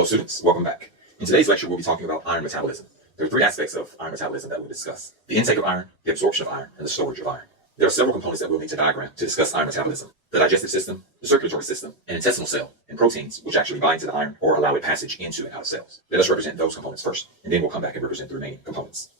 Hello students, welcome back. In today's lecture we'll be talking about iron metabolism. There are three aspects of iron metabolism that we'll discuss: the intake of iron, the absorption of iron, and the storage of iron. There are several components that we'll need to diagram to discuss iron metabolism: the digestive system, the circulatory system, an intestinal cell, and proteins which actually bind to the iron or allow it passage into and out of cells. Let us represent those components first, and then we'll come back and represent the remaining components.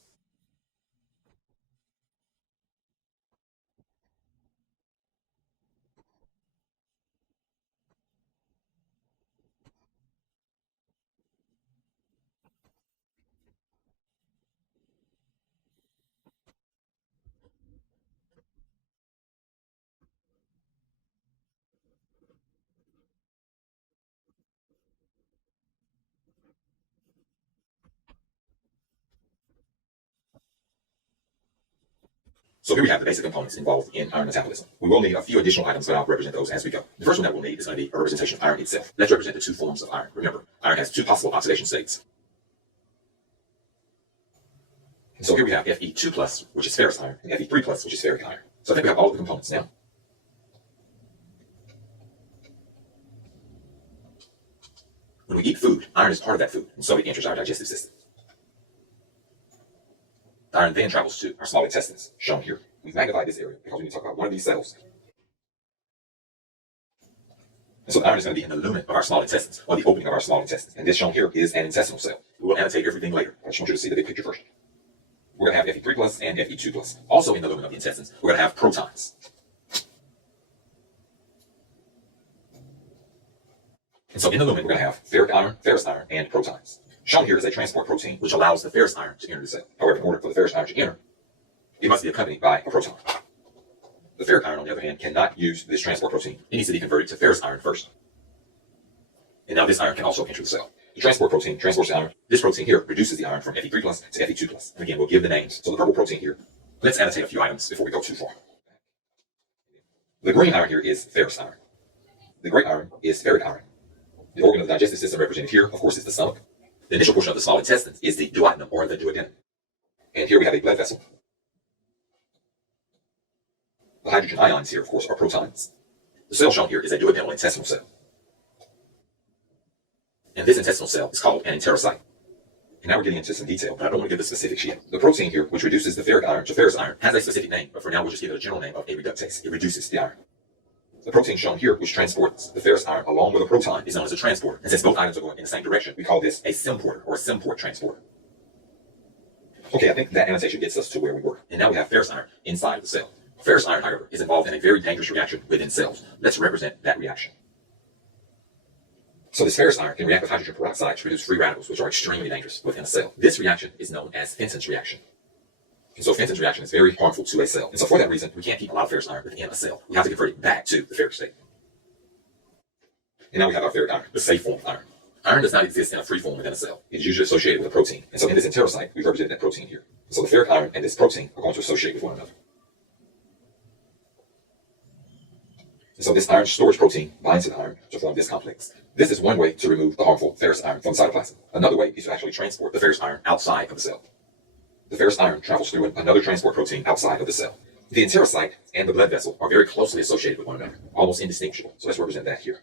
So here we have the basic components involved in iron metabolism. We will need a few additional items, but I'll represent those as we go. The first one that we'll need is going to be a representation of iron itself. Let's represent the two forms of iron. Remember, iron has two possible oxidation states. And so here we have Fe2+, which is ferrous iron, and Fe3+, which is ferric iron. So I think we have all of the components now. When we eat food, iron is part of that food, and so it enters our digestive system. The iron then travels to our small intestines, shown here. We've magnified this area because we need to talk about one of these cells. And so the iron is going to be in the lumen of our small intestines, or the opening of our small intestines. And this shown here is an intestinal cell. We will annotate everything later. I just want you to see the big picture first. We're going to have Fe3+ and Fe2+. Also in the lumen of the intestines, we're going to have protons. And so in the lumen, we're going to have ferric iron, ferrous iron, and protons. Shown here is a transport protein, which allows the ferrous iron to enter the cell. However, in order for the ferrous iron to enter, it must be accompanied by a proton. The ferric iron, on the other hand, cannot use this transport protein. It needs to be converted to ferrous iron first. And now this iron can also enter the cell. The transport protein transports the iron. This protein here reduces the iron from Fe3+ to Fe2+. And again, we'll give the names. So the purple protein here, let's annotate a few items before we go too far. The green iron here is ferrous iron. The gray iron is ferric iron. The organ of the digestive system represented here, of course, is the stomach. The initial portion of the small intestines is the duodenum or the duodenum. And here we have a blood vessel. The hydrogen ions here, of course, are protons. The cell shown here is a duodenal intestinal cell. And this intestinal cell is called an enterocyte. And now we're getting into some detail, but I don't want to give the specifics yet. The protein here, which reduces the ferric iron to ferrous iron, has a specific name, but for now we'll just give it a general name of a reductase. It reduces the iron. The protein shown here, which transports the ferrous iron along with a proton, is known as a transporter. And since both items are going in the same direction, we call this a symporter or a symport transporter. Okay, I think that annotation gets us to where we were. And now we have ferrous iron inside of the cell. Ferrous iron, however, is involved in a very dangerous reaction within cells. Let's represent that reaction. So this ferrous iron can react with hydrogen peroxide to produce free radicals, which are extremely dangerous within a cell. This reaction is known as Fenton's reaction. And so Fenton's reaction is very harmful to a cell. And so for that reason, we can't keep a lot of ferrous iron within a cell. We have to convert it back to the ferric state. And now we have our ferric iron, the safe form of iron. Iron does not exist in a free form within a cell. It is usually associated with a protein. And so in this enterocyte, we've represented that protein here. And so the ferric iron and this protein are going to associate with one another. And so this iron storage protein binds to the iron to form this complex. This is one way to remove the harmful ferrous iron from the cytoplasm. Another way is to actually transport the ferrous iron outside of the cell. The ferrous iron travels through another transport protein outside of the cell. The enterocyte and the blood vessel are very closely associated with one another, almost indistinguishable. So let's represent that here.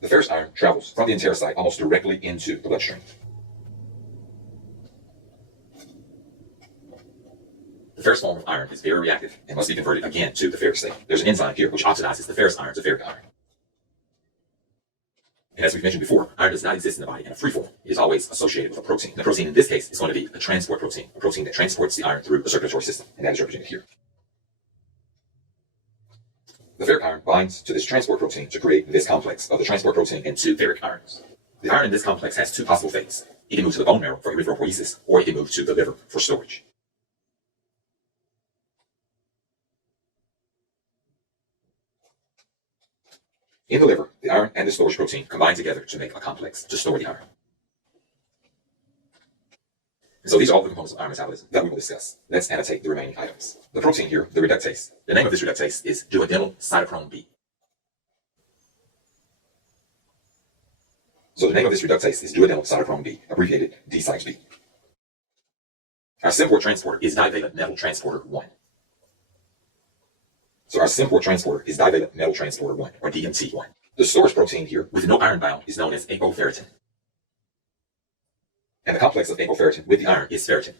The ferrous iron travels from the enterocyte almost directly into the bloodstream. The ferrous form of iron is very reactive and must be converted again to the ferric state. There's an enzyme here which oxidizes the ferrous iron to ferric iron. And as we've mentioned before, iron does not exist in the body in a free form. It is always associated with a protein. The protein in this case is going to be a transport protein, a protein that transports the iron through the circulatory system, and that is represented here. The ferric iron binds to this transport protein to create this complex of the transport protein and two ferric irons. The iron in this complex has two possible fates. It can move to the bone marrow for erythropoiesis, or it can move to the liver for storage. In the liver, the iron and the storage protein combine together to make a complex to store the iron. And so these are all the components of iron metabolism that we will discuss. Let's annotate the remaining items. The protein here, the reductase. The name of this reductase is duodenyl cytochrome B. So the name of this reductase is duodenyl cytochrome B, abbreviated D-cycB. Our symport transporter is divalent metal transporter 1. So our symport transporter is divalent metal transporter 1, or DMT1. The storage protein here with no iron bound is known as apoferritin. And the complex of apoferritin with the iron is ferritin.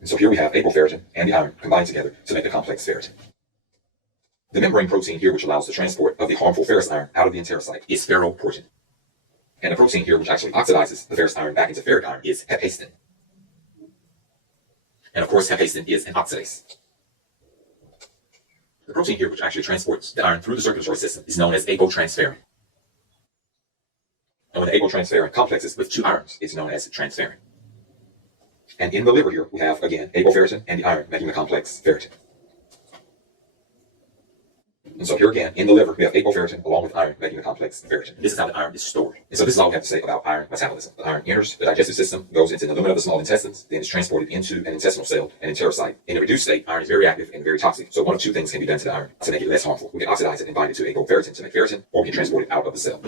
And so here we have apoferritin and the iron combined together to make the complex ferritin. The membrane protein here, which allows the transport of the harmful ferrous iron out of the enterocyte, is ferroportin. And the protein here, which actually oxidizes the ferrous iron back into ferric iron, is hephaestin. And of course, hephaestin is an oxidase. The protein here, which actually transports the iron through the circulatory system, is known as apotransferrin. And when the apotransferrin complexes with two irons, it's known as transferrin. And in the liver here, we have, again, apoferritin and the iron making the complex ferritin. And so here again, in the liver, we have apoferritin along with iron making the complex ferritin. And this is how the iron is stored. And so this is all we have to say about iron metabolism. The iron enters the digestive system, goes into the lumen of the small intestines, then is transported into an intestinal cell, an enterocyte. In a reduced state, iron is very active and very toxic. So one of two things can be done to the iron to make it less harmful. We can oxidize it and bind it to apoferritin to make ferritin, or we can transport it out of the cell.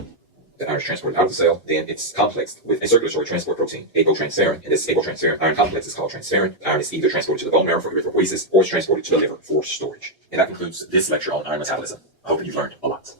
The iron is transported out of the cell, then it's complexed with a circulatory transport protein, apotransferrin. And this apotransferrin iron complex is called transferrin. The iron is either transported to the bone marrow for erythropoiesis, or it's transported to the liver for storage. And that concludes this lecture on iron metabolism. I hope you've learned a lot.